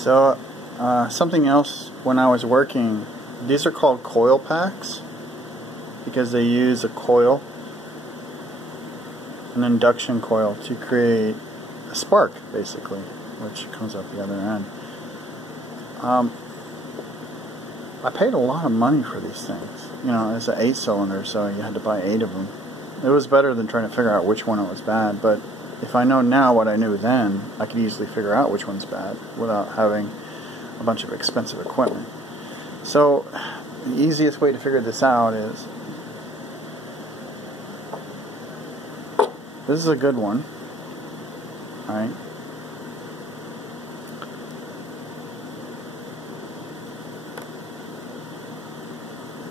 So something else, when I was working, these are called coil packs because they use a coil, an induction coil, to create a spark, basically, which comes out the other end. I paid a lot of money for these things. You know, it's an 8-cylinder, so you had to buy 8 of them. It was better than trying to figure out which one was bad, but if I know now what I knew then, I could easily figure out which one's bad without having a bunch of expensive equipment. So the easiest way to figure this out is, this is a good one, right?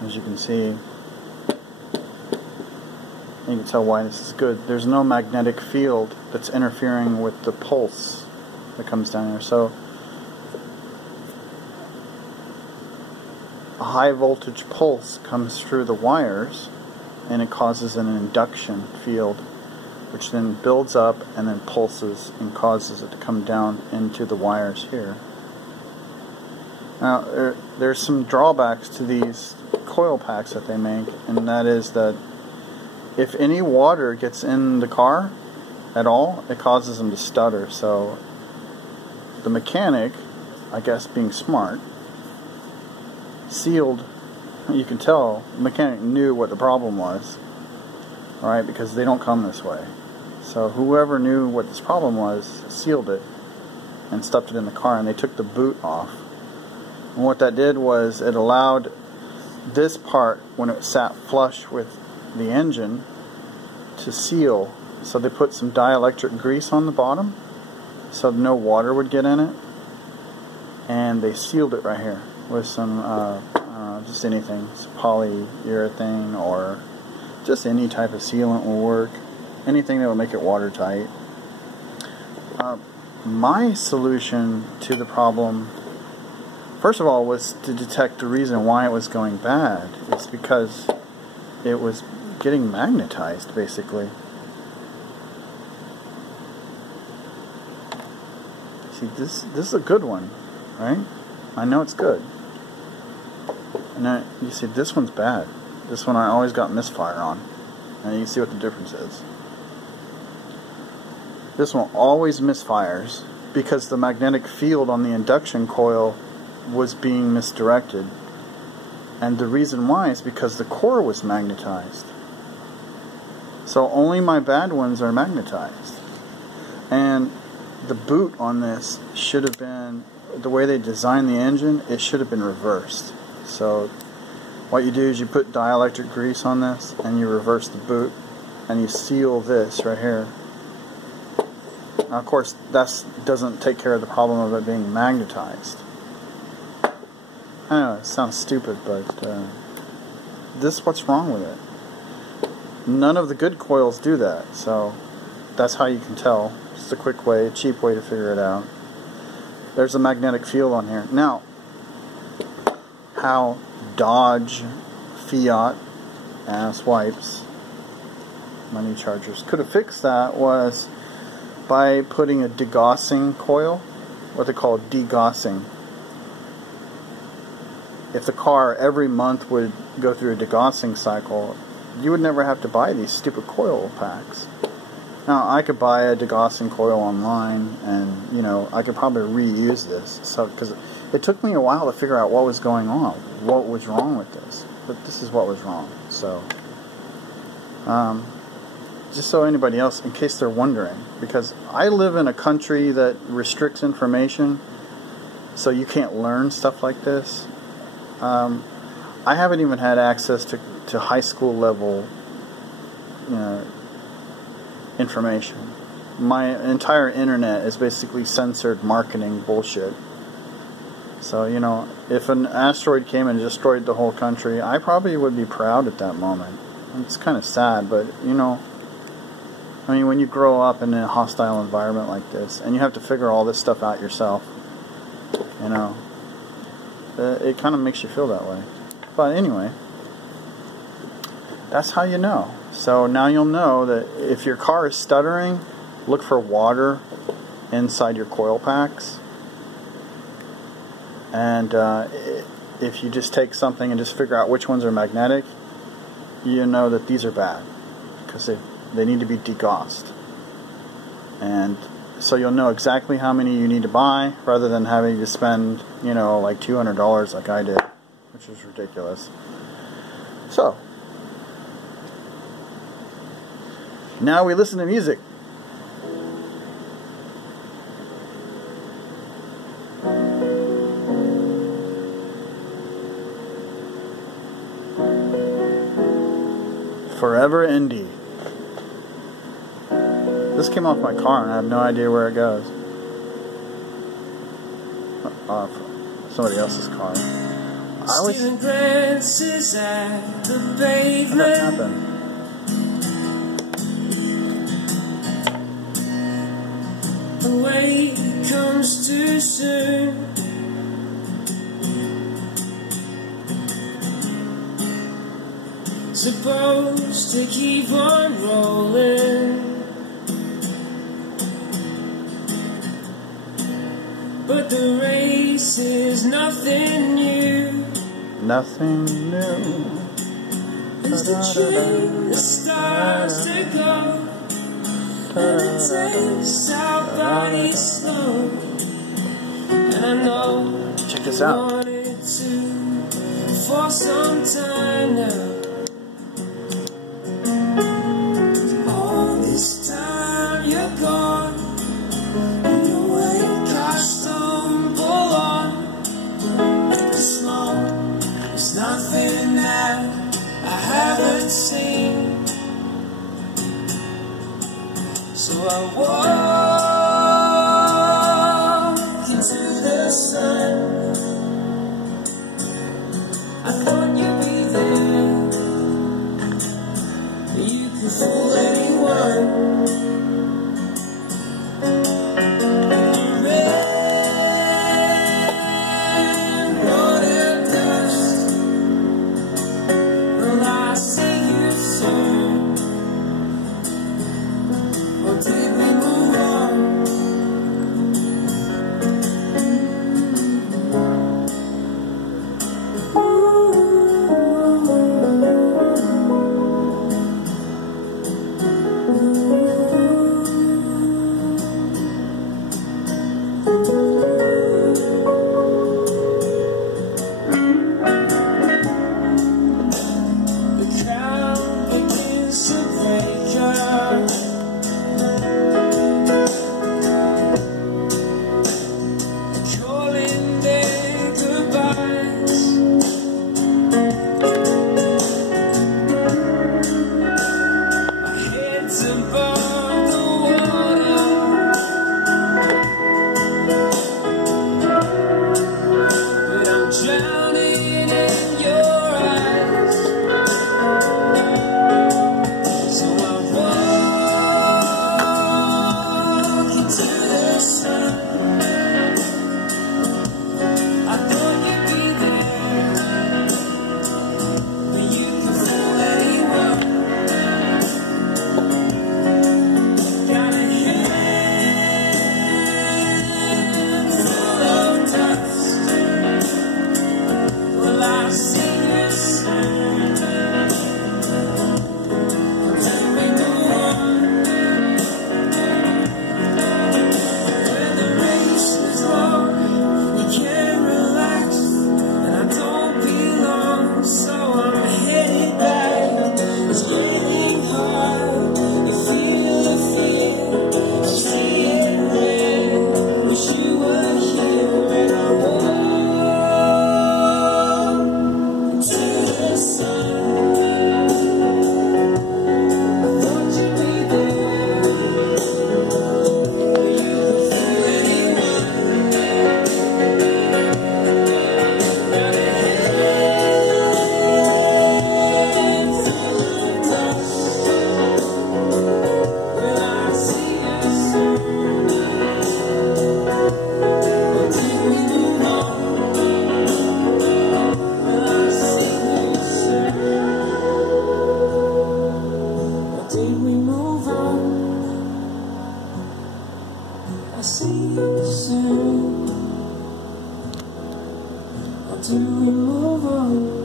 As you can see, you can tell why this is good. There's no magnetic field that's interfering with the pulse that comes down here. So a high voltage pulse comes through the wires and it causes an induction field, which then builds up and then pulses and causes it to come down into the wires here. Now there's some drawbacks to these coil packs that they make, and that is that if any water gets in the car at all, it causes them to stutter. So the mechanic, I guess being smart, sealed, you can tell the mechanic knew what the problem was, alright, because they don't come this way. So whoever knew what this problem was sealed it and stuffed it in the car, and they took the boot off. And what that did was it allowed this part, when it sat flush with the engine, to seal. So they put some dielectric grease on the bottom so no water would get in it, and they sealed it right here with some just anything, some polyurethane or just any type of sealant will work, anything that will make it watertight. My solution to the problem, first of all, was to detect the reason why it was going bad. It's because it was getting magnetized, basically. See, this is a good one, right? I know it's good. And you see, this one's bad. This one I always got misfire on. And you can see what the difference is. This one always misfires because the magnetic field on the induction coil was being misdirected, and the reason why is because the core was magnetized. So only my bad ones are magnetized, and the boot on this should have been, the way they designed the engine, it should have been reversed. So what you do is you put dielectric grease on this and you reverse the boot and you seal this right here. Now, of course, that doesn't take care of the problem of it being magnetized. I know, it sounds stupid, but this is what's wrong with it. None of the good coils do that, so that's how you can tell. Just a quick way, a cheap way to figure it out. There's a magnetic field on here. Now, how Dodge, Fiat, ass wipes, money chargers could have fixed that was by putting a de-gaussing coil, what they call de-gaussing. If the car every month would go through a de-gaussing cycle, you would never have to buy these stupid coil packs. Now, I could buy a de-gaussing coil online, and you know, I could probably reuse this. So, because it took me a while to figure out what was going on, what was wrong with this. But this is what was wrong. So, just so anybody else, in case they're wondering, because I live in a country that restricts information, so you can't learn stuff like this. I haven't even had access to high school level, you know, information. My entire internet is basically censored marketing bullshit. So, you know, if an asteroid came and destroyed the whole country, I probably would be proud at that moment. It's kind of sad, but, you know, I mean, when you grow up in a hostile environment like this, and you have to figure all this stuff out yourself, you know, it kind of makes you feel that way. But anyway, that's how you know. So now you'll know that if your car is stuttering, look for water inside your coil packs. And if you just take something and just figure out which ones are magnetic, you know that these are bad because they need to be de-gaussed. And so you'll know exactly how many you need to buy rather than having to spend, you know, like $200 like I did, which is ridiculous. So, now we listen to music. Forever Indie. This came off my car and I have no idea where it goes. Somebody else's car. Stealing glances at the How'd pavement. that happen? The wait comes too soon. Supposed to keep on rolling, but the race is nothing new. Nothing new. As the train starts to go, and it takes our bodies slow. And I know Check this I out. wanted to for some time now. All this time you're gone, in the wake I stumble on. This long, there's nothing that I haven't seen. So I walk into the sun. I thought you'd be there. You could fool anyone. Will I see you soon? Or did we move on? Ooh. have to move on.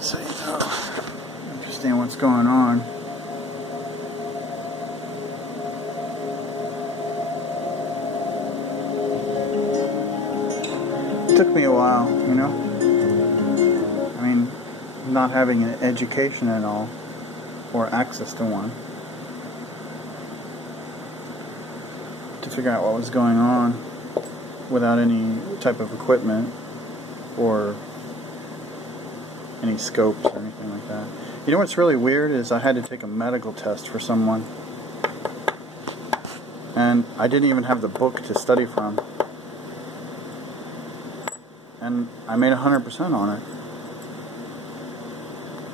So you know, understand what's going on. It took me a while, you know. I mean, not having an education at all, or access to one, to figure out what was going on without any type of equipment or any scopes or anything like that. You know what's really weird is I had to take a medical test for someone, and I didn't even have the book to study from, and I made 100% on it.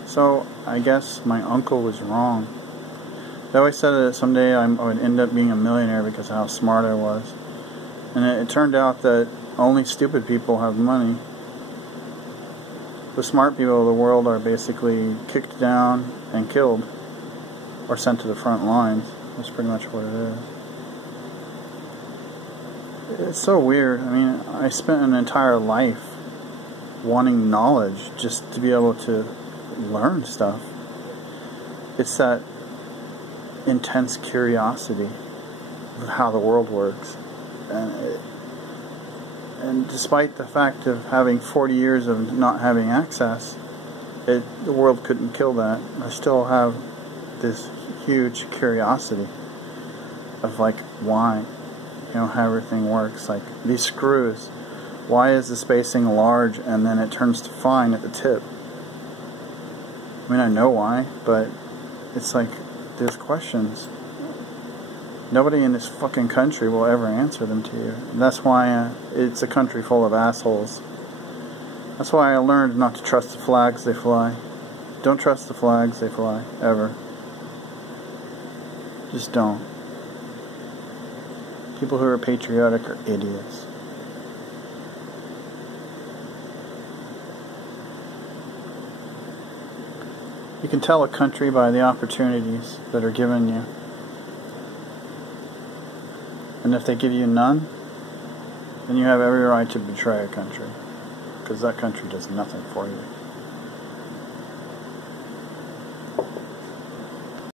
So I guess my uncle was wrong. They always said that someday I would end up being a millionaire because of how smart I was, and it turned out that only stupid people have money. The smart people of the world are basically kicked down and killed, or sent to the front lines. That's pretty much what it is. It's so weird. I mean, I spent an entire life wanting knowledge just to be able to learn stuff. It's that intense curiosity of how the world works. And despite the fact of having 40 years of not having access, the world couldn't kill that. I still have this huge curiosity of like why, you know, how everything works. Like these screws, why is the spacing large and then it turns to fine at the tip? I mean, I know why, but it's like there's questions. Nobody in this fucking country will ever answer them to you. And that's why it's a country full of assholes. That's why I learned not to trust the flags they fly. Don't trust the flags they fly, ever. Just don't. People who are patriotic are idiots. You can tell a country by the opportunities that are given you. And if they give you none, then you have every right to betray a country, because that country does nothing for you.